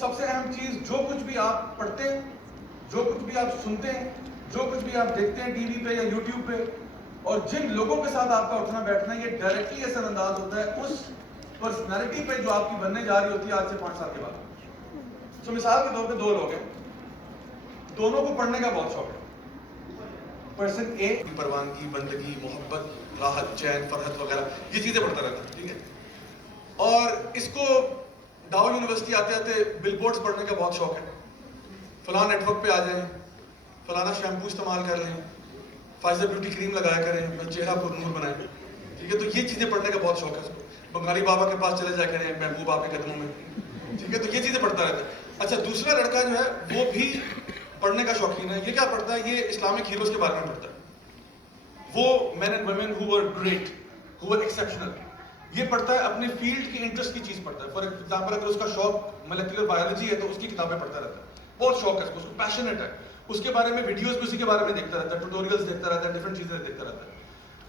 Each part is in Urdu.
سب سے اہم چیز، جو کچھ بھی آپ پڑھتے ہیں، جو کچھ بھی آپ سنتے ہیں، جو کچھ بھی آپ دیکھتے ہیں ٹی وی پہ یا یوٹیوب پہ، اور جن لوگوں کے ساتھ آپ کا اٹھنا بیٹھنا ہے، یہ ڈائریکٹلی اثر انداز ہوتا ہے اس پرسنالٹی پہ جو آپ کی بننے جا رہی ہوتی ہے آج سے 5 سال کے بعد. سو مثال کے طور پہ 2 لوگ ہیں، دونوں کو پڑھنے کا بہت شوق ہے. پرسن اے پروانگی، بندگی، محبت، راحت، چین، فرحت وغیرہ یہ چیزیں پڑھتا رہتا ہے، ٹھیک ہے. اور اس کو ڈاؤ یونیورسٹی آتے آتے بل بورڈز پڑھنے کا بہت شوق ہے. فلاں نیٹ ورک پہ آ جائیں، فلانا شیمپو استعمال کر لیں، فائزر بیوٹی کریم لگایا کریں، اپنا چہرہ پر نور بنائیں، ٹھیک ہے. تو یہ چیزیں پڑھنے کا بہت شوق ہے اس کو. بنگالی بابا کے پاس چلے جایا کریں، محبوب آپ کے قدموں میں، ٹھیک ہے. تو یہ چیزیں پڑھتا رہتا ہے. اچھا، دوسرا لڑکا جو ہے وہ بھی پڑھنے کا شوقین ہے. یہ کیا پڑھتا ہے؟ یہ اسلامک ہیروز کے بارے میں پڑھتا ہے. وہ men and women who were great, who were exceptional. یہ پڑھتا ہے، اپنے فیلڈ کی انٹرسٹ کی چیز پڑھتا ہے. فار ایگزامپل اگر اس کا شوق ملیکولر بایولوجی ہے تو اس کی کتابیں پڑھتا رہتا ہے. بہت شوق ہے اس کو پیشنیٹ ہے. اس کے بارے میں ویڈیوز بھی اسی کے بارے میں دیکھتا رہتا ہے، ٹیوٹوریلز دیکھتا رہتا ہے، ڈفرنٹ چیزیں دیکھتا رہتا ہے.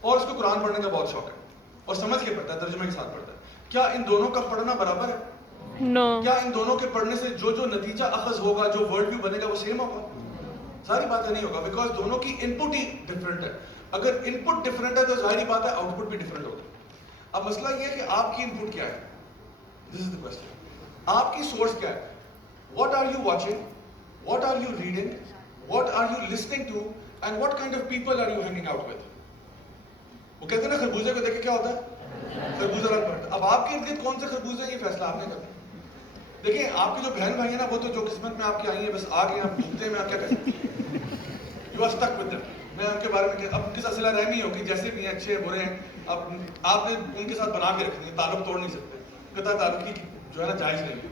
اور اس کو قرآن پڑھنے کا بہت شوق ہے اور سمجھ کے پڑھتا ہے، ترجمے کے ساتھ پڑھتا ہے. کیا ان دونوں کا پڑھنا برابر ہے؟ نو. کیا ان دونوں کے پڑھنے سے جو نتیجہ اخذ ہوگا، جو ورلڈ ویو بنے گا، وہ سیم ہوگا؟ ظاہری بات ہے نہیں ہوگا، بیکاز دونوں کی ان پٹ ہی ڈفرنٹ ہے. اگر ان پٹ ڈفرنٹ ہے تو ظاہری بات ہے آؤٹ پٹ بھی ڈفرنٹ ہوگا. اب مسئلہ یہ ہے کہ آپ کی ان پٹ کیا ہے. This is the question. آپ کی سورس کیا ہے؟ What are you watching, what are you reading, what are you listening to, and what kind of people are you hanging out with. وہ کہتے ہیں نا خربوزے کو دیکھ کے کیا ہوتا ہے؟ خربوزہ رنگ پڑتا ہے. اب آپ کے ارد گرد کون سے خربوزے ہیں، یہ فیصلہ آپ نے کرنا. دیکھیں آپ کے جو بہن بھائی ہیں نا، وہ تو جو قسمت میں آپ کے آئی ہیں بس آ گئے، آپ بھوکتے میں آپ کیا کر سکتے ہیں. You are stuck with them. میں ان کے بارے میں اب ان کے ساتھ صلہ رحمی ہوگی، جیسے بھی ہیں، اچھے برے ہیں، اب آپ نے ان کے ساتھ بنا کے رکھنی ہے، تعلق توڑ نہیں سکتے. قطع تعلقی جو ہے نا جائز نہیں ہے.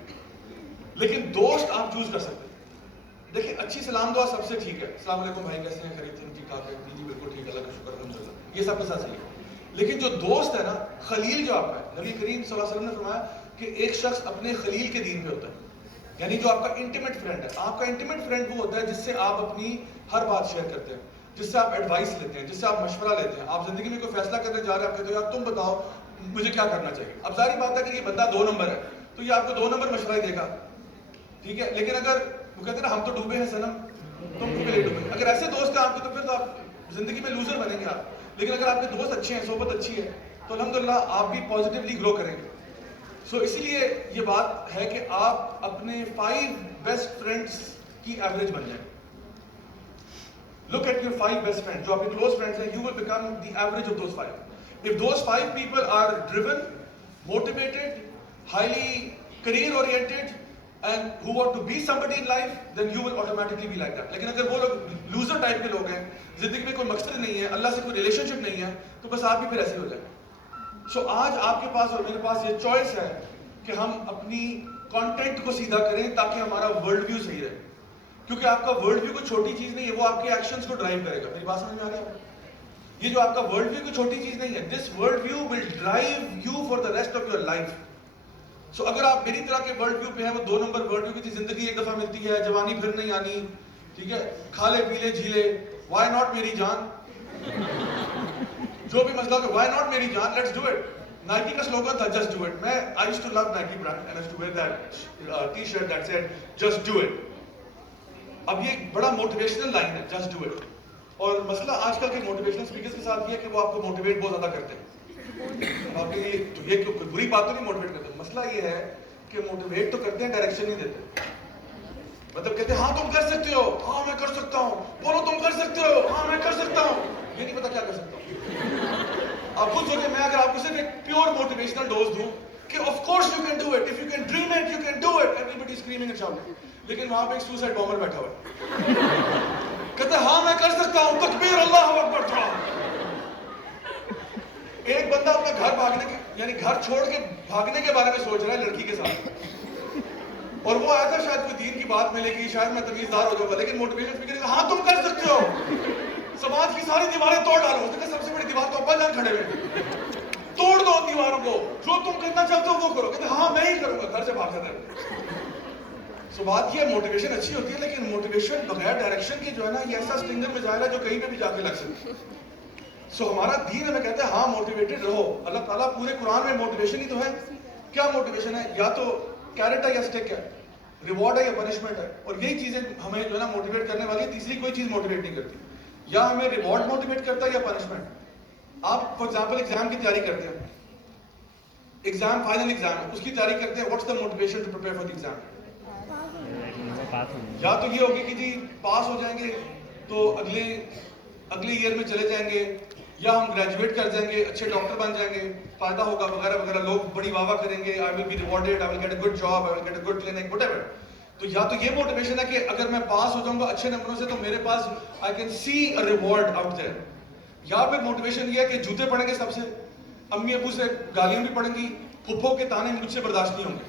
لیکن دوست آپ چوز کر سکتے ہیں. دیکھیں اچھی سلام دعا سب سے ٹھیک ہے، السلام علیکم بھائی کیسے ہیں، خیریت ہیں، ٹھیک ٹھاک ہے، جی بالکل ٹھیک ہے، اللہ کا شکر الحمدللہ، یہ سب کے ساتھ صحیح ہے. لیکن جو دوست ہے نا، خلیل جو آپ کا ہے، نبی کریم صلی اللہ علیہ وسلم نے فرمایا کہ ایک شخص اپنے خلیل کے دین پہ ہوتا ہے. یعنی جو آپ کا انٹیمیٹ فرینڈ ہے. آپ کا انٹیمیٹ فرینڈ وہ ہوتا ہے جس سے آپ اپنی ہر بات شیئر کرتے ہیں، جس سے آپ ایڈوائس لیتے ہیں، جس سے آپ مشورہ لیتے ہیں. آپ زندگی میں کوئی فیصلہ کرنے جا رہے ہیں، آپ کہتے ہو یار تم بتاؤ مجھے کیا کرنا چاہیے. اب ظاہری بات ہے کہ یہ بندہ 2 نمبر ہے تو یہ آپ کو 2 نمبر مشورہ ہی دے گا، ٹھیک ہے. لیکن اگر وہ کہتے ہیں نا ہم تو ڈوبے ہیں صنم تم کیوں نہیں ڈوبے، اگر ایسے دوست ہیں آپ کے تو پھر تو آپ زندگی میں لوزر بنیں گے آپ. لیکن اگر آپ کے دوست اچھے ہیں، صحبت اچھی ہے، تو الحمدللہ آپ بھی پازیٹیولی گرو کریں گے. سو اسی لیے یہ بات ہے کہ آپ اپنے 5 بیسٹ فرینڈس کی ایوریج بن جائیں. Look at your 5 best friend, جو آپ کے کلوز فرینڈس ہیں. You will become the average of those 5. If those 5 people are driven, motivated, highly career oriented, and who want to be somebody in life, then you will automatically be like that. لیکن اگر وہ لوگ لوزر ٹائپ کے لوگ ہیں، زندگی میں کوئی مقصد نہیں ہے، اللہ سے کوئی ریلیشن شپ نہیں ہے، تو بس آپ بھی پھر ایسے ہو جائیں. سو آج آپ کے پاس اور میرے پاس یہ چوائس ہے کہ ہم اپنی کانٹینٹ کو سیدھا کریں تاکہ ہمارا ورلڈ ویو صحیح رہے. کیونکہ آپ کا ورلڈ ویو کوئی چھوٹی چیز نہیں ہے، وہ آپ کے ایکشنز کو ڈرائیو کرے گا. میری بات سمجھ میں آ رہی ہے؟ یہ جو آپ کا ورلڈ ویو کوئی چھوٹی چیز نہیں ہے. This world view will drive you for the rest of your life. So اگر آپ میری طرح کے ورلڈ ویو پہ ہیں، وہ 2 نمبر ورلڈ ویو کی زندگی ایک دفعہ ملتی ہے، جوانی پھر نہیں آنی، ٹھیک ہے، کھالے پیلے جھیلے، وائی ناٹ میری جان، جو بھی مسئلہ کہ وائی ناٹ میری جان، لیٹس ڈو اٹ. نائکی کا سلوگن تھا جسٹ ڈو اٹ. میں I used to love Nike brand and I used to wear that T shirt that said just do it. اب یہ ایک بڑا موٹیویشنل لائن ہے، جسٹ ڈو اٹ. اور مسئلہ آج کل کے موٹیویشنل اسپیکرز کے ساتھ یہ ہے کہ وہ آپ کو موٹیویٹ بہت زیادہ کرتے ہیں. آپ کے لیے تو یہ کوئی بری بات تو نہیں موٹیویٹ کرتے. مسئلہ یہ ہے کہ موٹیویٹ تو کرتے ہیں، ڈائریکشن نہیں دیتے. مطلب کہتے ہیں ہاں تم کر سکتے ہو، ہاں میں کر سکتا ہوں، بولو تم کر سکتے ہو، ہاں میں کر سکتا ہوں. یہ نہیں پتا کیا کر سکتا ہوں. آپ خود سوچیں، میں اگر آپ کو صرف ایک پیور موٹیویشنل ڈوز دوں کہ of course you can do it, if you can dream it you can do it, every body screaming and shouting. لیکن وہاں پہ ایک سوسائڈ بامبر بیٹھا ہوا ہے، کہتے ہیں ہاں میں کر سکتا ہوں، تکبیر، اللہ اکبر. ایک بندہ اپنے گھر بھاگنے کے یعنی گھر چھوڑ کے بھاگنے کے بارے میں سوچ رہا ہے لڑکی کے ساتھ، اور وہ آیا تھا شاید کوئی دین کی بات ملے گی، شاید میں تمیزدار ہو جاؤں گا. لیکن موٹیویشن اسپیکر ہاں تم کر سکتے ہو، سماج کی ساری دیواریں توڑ ڈالو. اس نے سب سے بڑی دیوار تو ابا جان کھڑے ہوئے، توڑ دو ان دیواروں کو، جو تم کرنا چاہتے ہو وہ کرو. کہتے ہاں میں ہی کروں گا، گھر سے بھاگ جاتا ہے. سو بات یہ موٹیویشن اچھی ہوتی ہے، لیکن موٹیویشن بغیر ڈائریکشن کی جو ہے نا، یہ ایسا اسٹنگر میزائل ہے جو کہیں پہ بھی جا کے لگ سکتی ہے. سو ہمارا دین ہمیں کہتا ہے ہاں موٹیویٹڈ رہو. اللہ تعالیٰ پورے قرآن میں موٹیویشن ہی تو ہے. کیا موٹیویشن ہے؟ یا تو کیرٹ ہے یا اسٹک ہے. ریوارڈ ہے یا پنشمنٹ ہے. اور یہی چیزیں ہمیں جو ہے نا موٹیویٹ کرنے والی ہے. تیسری کوئی چیز موٹیویٹ نہیں کرتی. یا ہمیں ریوارڈ موٹیویٹ کرتا ہے یا پنشمنٹ. آپ فار ایگزامپل ایگزام کی تیاری کرتے ہیں, ایگزام فائنل ایگزام ہے, اس کی تیاری کرتے ہیں, what's the motivation to prepare for the exam? یا تو یہ ہوگی کہ جی پاس ہو جائیں گے تو اگلے ایئر میں چلے جائیں گے, یا ہم گریجویٹ کر جائیں گے, اچھے ڈاکٹر بن جائیں گے, فائدہ ہوگا وغیرہ وغیرہ, لوگ بڑی واہ واہ کریں گے, I will be rewarded, I will get a good job, I will get a good clinic, whatever. تو یا تو یہ موٹیویشن ہے کہ اگر میں پاس ہو جاؤں گا اچھے نمبروں سے تو میرے پاس I can see a reward out there. یا پھر موٹیویشن یہ ہے کہ جوتے پڑیں گے سب سے, امی ابو سے گالیاں بھی پڑیں گی, پھپھو کے تانے مجھ سے برداشت نہیں ہوں گے,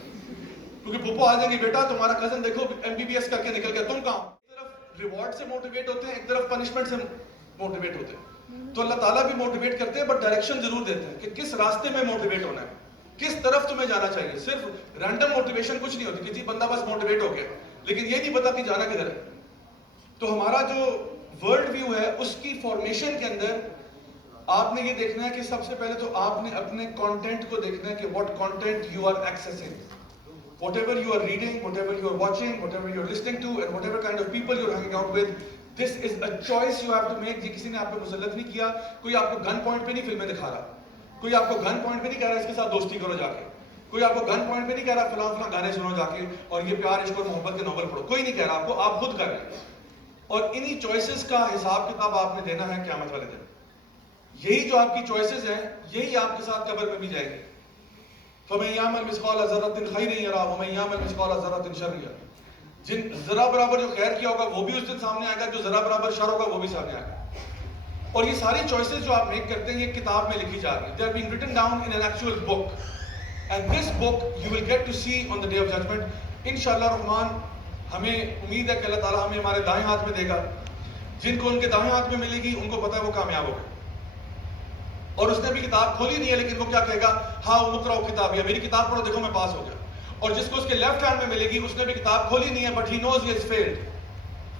کیونکہ پھپھو آ جائیں گے, بیٹا تمہارا کزن دیکھو MBBS کر کے نکل گیا, تم کہاں. ایک طرف ریوارڈ سے موٹیویٹ ہوتے ہیں, ایک طرف پنشمنٹ سے موٹیویٹ ہوتے ہیں. تو اللہ تعالیٰ بھی موٹیویٹ کرتے ہیں, بٹ ڈائریکشن ضرور دیتے ہیں کہ کس راستے میں موٹیویٹ ہونا ہے, کس طرف تمہیں جانا چاہیے. صرف رینڈم موٹیویشن کچھ نہیں ہوتی کہ جی بندہ بس موٹیویٹ ہو گیا, لیکن یہ نہیں پتا کہ جانا کدھر ہے. تو ہمارا جو ورلڈ ویو ہے اس کی فارمیشن کے اندر آپ نے یہ دیکھنا ہے کہ سب سے پہلے تو آپ نے اپنے کانٹینٹ کو دیکھنا ہے کہ what content you are accessing, whatever you are reading, whatever you are watching, whatever you are listening to, and whatever kind of people you are hanging out with. This is a choice you have to make. یہ کسی نے آپ کو مسلط نہیں کیا, کوئی آپ کو گن پوائنٹ پہ نہیں فلمیں دکھا رہا, کوئی آپ کو گن پوائنٹ پہ نہیں کہہ رہا اس کے ساتھ دوستی کرو جا کے, کوئی آپ کو گن پوائنٹ پہ نہیں کہہ رہا فلاں فلاں گانے سنو جا کے اور یہ پیار عشق اور محبت کے ناول پڑھو, کوئی نہیں کہہ رہا آپ کو, آپ خود کر رہے ہیں. اور انہی چوائسز کا حساب کتاب آپ نے دینا ہے قیامت والے دن. یہی جو آپ کی چوائسز ہیں یہی آپ کے ساتھ قبر میں بھی جائیں گے. فَمَن يَعْمَلْ مِثْقَالَ ذَرَّةٍ خَيْرٍ يَرَهُ وَمَن يَعْمَلْ مِثْقَالَ ذَرَّةٍ شَرٍّ يَرَهُ. جن ذرا برابر جو خیر کیا ہوگا وہ بھی اس دن سامنے آئے گا, جو ذرا برابر شر ہوگا وہ بھی سامنے آئے گا. اور یہ ساری چوائسز جو آپ میک کرتے ہیں یہ کتاب میں لکھی جا رہی ہیں. They are being written down in an actual book. And this book you will get to see on the day of judgment. انشاءاللہ الرحمن ہمیں امید ہے کہ اللہ تعالیٰ ہمیں ہمارے دائیں ہاتھ میں دے گا. جن کو ان کے دائیں ہاتھ میں ملے گی ان کو پتہ ہے وہ کامیاب ہوگا. اور اس نے بھی کتاب کھولی نہیں ہے لیکن وہ کیا کہے گا, ہاں اقرؤ کتابیہ, میری کتاب پڑھو دیکھو میں پاس ہو گیا. اور جس کو اس کے لیفٹ ہینڈ میں ملے گی اس نے بھی کتاب کھولی نہیں ہے but he knows he has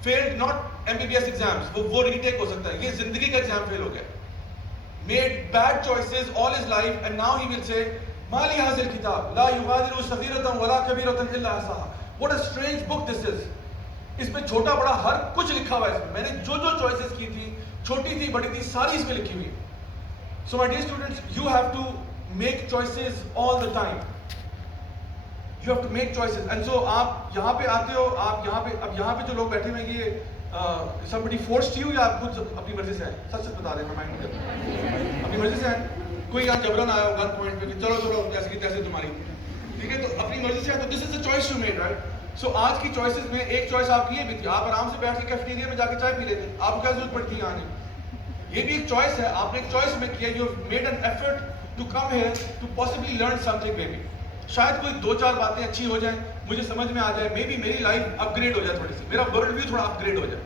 failed not MBBS exams, وہ ری ٹیک ہو سکتا ہے, یہ زندگی کا ایگزام فیل ہو گیا, made bad choices all his life, and now he will say ما لی ھذا الکتاب لا یغادر صغیرۃ ولا کبیرۃ الا احصاها. واٹ اے اسٹرینج بک دس از. اس میں چھوٹا بڑا ہر کچھ لکھا ہوا ہے. اس میں نے جو چوائسز کی تھی, چھوٹی تھی بڑی تھی, ساری اس میں لکھی ہوئی ہے. So my dear students, you have to make choices all the time. You have to make choices. And so آپ یہاں پہ آتے ہو, آپ یہاں پہ, اب یہاں پہ جو لوگ بیٹھے ہوئے ہیں یہ somebody forced you یا آپ خود اپنی مرضی سے ہیں؟ سچ بتا دیں, میں مائنڈ کرتا اپنی مرضی سے ہیں. کوئی یہاں جبرن آیا ہو گن پوائنٹ پہ کہ چلو جیسے کی تیسے تمہاری, ٹھیک ہے, تو اپنی مرضی سے ہے. تو this is the choice you made, right? So آج کی چوائسز میں ایک چوائس آپ کی یہ بھی تھی, آپ آرام سے بیٹھ کے کیفیٹیریا میں جا کے چائے پی لیتے, آپ کو کیا ضرورت پڑتی ہے آنے. یہ بھی ایک چوائس ہے, آپ نے ایک چوائس میں کیا, you made an effort to come here to possibly learn something. Maybe شاید کوئی 2-4 باتیں اچھی ہو جائیں, مجھے سمجھ میں آ جائے, مے بی میری لائف اپ گریڈ ہو جائے, تھوڑی سی میرا ورلڈ ویو تھوڑا اپ گریڈ ہو جائے.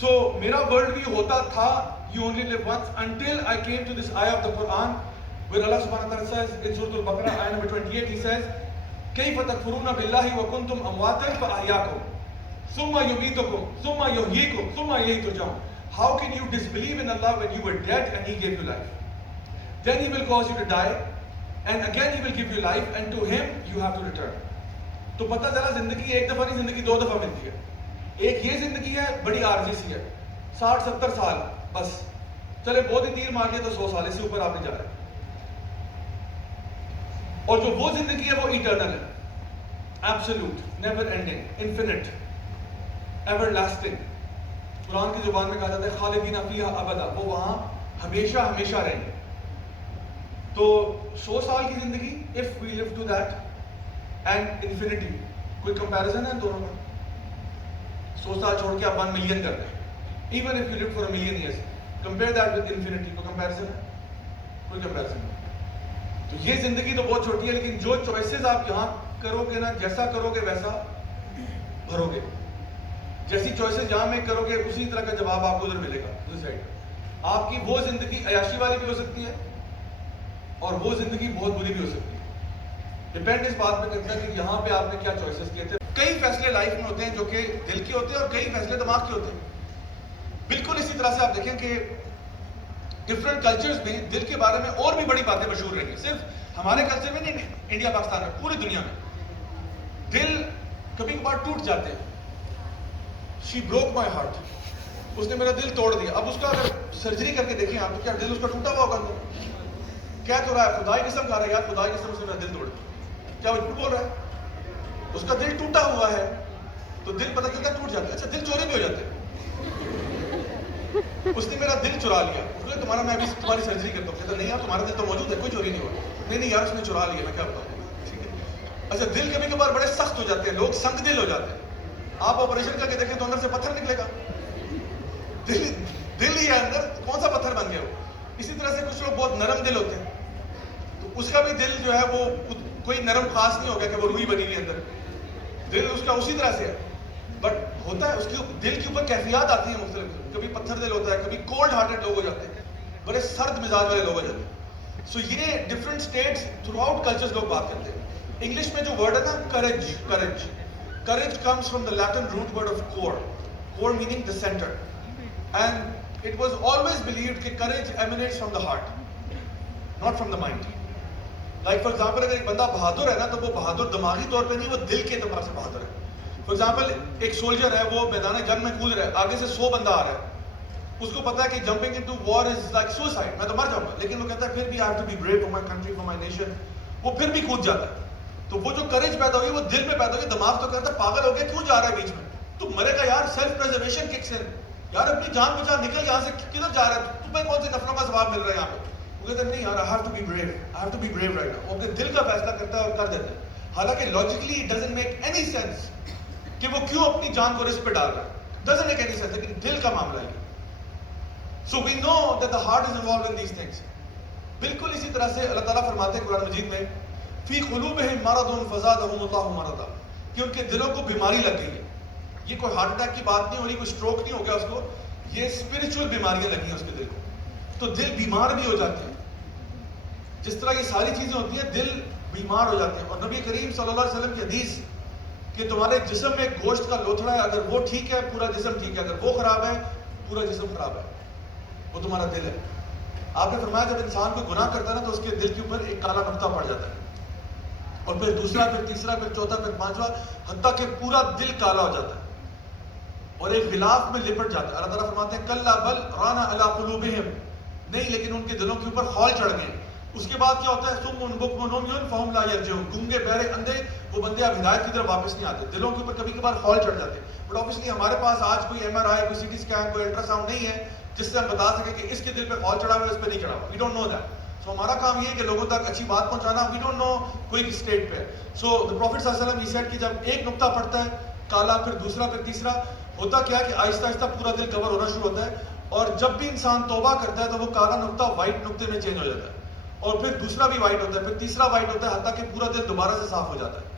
سو میرا ورلڈ ویو ہوتا تھا you only live once, until I came to this ayah of the Quran where Allah subhanahu wa ta'ala says in Surah Al-Baqarah ayah number 28, he says كيف تكفرون بالله وكنتم أمواتا فأحياكم ثم يميتكم ثم يحييكم ثم إليه ترجعون. How can you disbelieve in Allah when you were dead and He gave you life? Then He will cause you to die, and again He will give you life, and to Him you have to return. تو پتہ چلا زندگی ایک دفعہ نہیں, زندگی 2 دفعہ ملتی ہے. ایک یہ زندگی ہے بڑی عارضی سی ہے, 60-70 سال بس, چلے بہت ہی تیر مار لیا تو 100 سال, اس سے اوپر آپ نہیں جا رہے. اور جو وہ زندگی ہے وہ ایٹرنل ہے, absolute, never ending, infinite, everlasting. Quran کی زبان میں کہا جاتا ہے خالدین فیہا ابدا, وہ وہاں ہمیشہ ہمیشہ رہیں گے. تو 100 سال کی زندگی, if we live to that, and infinity, کوئی کمپیریزن ہے دونوں کا؟ 100 سال چھوڑ کے آپ 1 ملین کر دیں, even if you live for a million years, compare that with infinity, کوئی کمپیریزن ہے؟ کوئی کمپیریزن نہیں. تو یہ زندگی تو بہت چھوٹی ہے, لیکن جو چوائسز آپ یہاں کرو گے نا, جیسا کرو گے ویسا بھرو گے. جیسی چوائسز جہاں میں کرو گے اسی طرح کا جواب آپ کو ادھر ملے گا دوسری سائڈ. آپ کی وہ زندگی عیاشی والی بھی ہو سکتی ہے اور وہ زندگی بہت بری بھی ہو سکتی ہے. ڈپینڈ اس بات پہ کرتا ہے کہ یہاں پہ آپ نے کیا چوائسز کیے تھے. کئی فیصلے لائف میں ہوتے ہیں جو کہ دل کے ہوتے ہیں اور کئی فیصلے دماغ کے ہوتے ہیں. بالکل اسی طرح سے آپ دیکھیں کہ ڈفرینٹ کلچرز میں دل کے بارے میں اور بھی بڑی باتیں مشہور رہی ہیں. صرف ہمارے کلچر میں نہیں, انڈیا پاکستان میں, پوری دنیا میں دل کبھی کبھار ٹوٹ جاتے ہیں. شی بروک مائی ہارٹ, اس نے میرا دل توڑ دیا. اب اس کا اگر سرجری کر کے دیکھیں آپ تو کیا دل اس کا ٹوٹا ہوا ہوگا؟ کیا تو رہا ہے, خدائی قسم کھا رہا ہے, یار خدائی قسم اس نے میرا دل توڑ دیا. کیا وہ جھوٹ بول رہا ہے؟ اس کا دل ٹوٹا ہوا ہے تو دل پتہ چلتا ٹوٹ جاتا ہے. اچھا دل چوری بھی ہو جاتے ہیں. اس نے میرا دل چرا لیا, اس نے تمہارا میں ابھی تمہاری سرجری کرتا ہوں. کہتا نہیں یار تمہارا دل تو موجود ہے, کوئی چوری نہیں ہوا. نہیں یار اس نے چرا لیا, میں کیا بتاؤں. ٹھیک ہے. اچھا دل کبھی کبھار بڑے سخت ہو جاتے ہیں, لوگ سنگ دل ہو جاتے ہیں. آپ آپریشن کر کے دیکھیں تو اندر سے پتھر نکلے گا. دل ہی ہے اندر, کون سا پتھر بن گیا وہ. اسی طرح سے کچھ لوگ بہت نرم دل ہوتے ہیں, تو اس کا بھی دل جو ہے وہ کوئی نرم خاص نہیں ہو گیا کہ وہ روئی بنی ہوئی اندر. دل اس کا اسی طرح سے ہے, بٹ ہوتا ہے اس کے دل کے اوپر کیفیات آتی ہیں مختلف. کبھی پتھر دل ہوتا ہے, کبھی کولڈ ہارٹڈ لوگ ہو جاتے ہیں, بڑے سرد مزاج والے لوگ ہو جاتے ہیں. سو یہ different states through out cultures لوگ بات کرتے ہیں. انگلش میں جو ورڈ ہے نا courage comes from the Latin root word of core meaning the center, and it was always believed that courage emanates from the heart, not from the mind. Like for example اگر ایک بندہ بہادر ہے نا تو وہ بہادر دماغی طور پہ نہیں, وہ دل کے اعتبار سے بہادر ہے. فار ایگزامپل ایک سولجر ہے, وہ میدان جنگ میں کود رہا ہے, آگے سے 100 بندہ آ رہا ہے, اس کو پتا ہے کہ jumping into war is like suicide, میں تو مر جاؤں گا, لیکن وہ کہتا ہے پھر بھی I have to be brave for my country for my nation. وہ پھر بھی کود جاتا ہے. تو وہ جو کریج پیدا ہوئی وہ دل میں پیدا ہوئی. دماغ تو کہتا ہے پاگل ہو گیا, کیوں جا رہا ہے بیچ میں, تو مرے گا یار. سیلف پریزرویشن ککس ان, یار اپنی جان بچا, نکل یہاں سے, کدھر جا رہا ہے, تمہیں کون سے نفلوں کا ثواب مل رہا ہے یہاں پہ. وہ کہتے ہیں نہیں یار, I have to be brave, I have to be brave right now. وہ اپنے دل کا فیصلہ کرتا ہے اور کر دیتا ہے. حالانکہ logically it doesn't make any sense کہ وہ کیوں اپنی جان کو رسک پہ ڈال رہا ہے. doesn't make any sense, لیکن دل کا معاملہ ہے. So we know that the heart is involved in these things. بالکل اسی طرح سے اللہ تعالیٰ فرماتے ہیں قرآن مجید میں فی قلوبہم مرض فزادہم اللہ مرضا, کہ ان کے دلوں کو بیماری لگ گئی ہے. یہ کوئی ہارٹ اٹیک کی بات نہیں ہو رہی, کوئی اسٹروک نہیں ہو گیا اس کو, یہ اسپرچل بیماریاں لگی ہیں اس کے دل کو. تو دل بیمار بھی ہو جاتے ہیں. جس طرح یہ ساری چیزیں ہوتی ہیں دل بیمار ہو جاتے ہیں. اور نبی کریم صلی اللہ علیہ وسلم کی حدیث کہ تمہارے جسم میں گوشت کا لوتھڑا ہے, اگر وہ ٹھیک ہے پورا جسم ٹھیک ہے, اگر وہ خراب ہے پورا جسم خراب ہے. وہ تمہارا دل ہے. آپ نے فرمایا جب انسان کوئی گناہ کرتا ہے نا تو اس کے دل کے اوپر ایک کالا نقطہ پڑ جاتا ہے, اور پھر دوسرا, پھر تیسرا, پھر چوتھا, پھر پانچواں, حتیٰ کہ پورا دل کالا ہو جاتا ہے اور ایک غلاف میں لپٹ جاتا ہے. اللہ تعالیٰ فرماتے ہیں کلا بل ران علی قلوبہم, نہیں لیکن ان کے دلوں کے اوپر خول چڑھ گئے. اس کے بعد کیا ہوتا ہے صم بکم عمی فہم لا یرجعون, گونگے بہرے اندھے, وہ بندے اب ہدایت کی طرف واپس نہیں آتے. دلوں کے اوپر کبھی کبھار خول چڑھ جاتے ہیں. بٹ آبویسلی ہمارے پاس آج کوئی ایم آر آئی, کوئی سی ٹی اسکین, کوئی الٹرا ساؤنڈ نہیں ہے جس سے ہم بتا سکیں کہ اس کے دل پہ خول چڑھا ہوا ہے, اس پہ نہیں چڑھا ہوا. We don't know that. سو ہمارا کام یہ ہے کہ لوگوں تک اچھی بات پہنچانا. وی ڈونٹ نو کوئی کس اسٹیٹ پہ. سو دی پروفٹ صلی اللہ علیہ وسلم ہی سیڈ کہ جب ایک نقطہ پڑتا ہے کالا, پھر دوسرا, پھر تیسرا, ہوتا کیا کہ آہستہ آہستہ پورا دل کور ہونا شروع ہوتا ہے. اور جب بھی انسان توبہ کرتا ہے تو وہ کالا نقطہ وائٹ نقطے میں چینج ہو جاتا ہے, اور پھر دوسرا بھی وائٹ ہوتا ہے, پھر تیسرا وائٹ ہوتا ہے, حتیٰ کہ پورا دل دوبارہ سے صاف ہو جاتا ہے.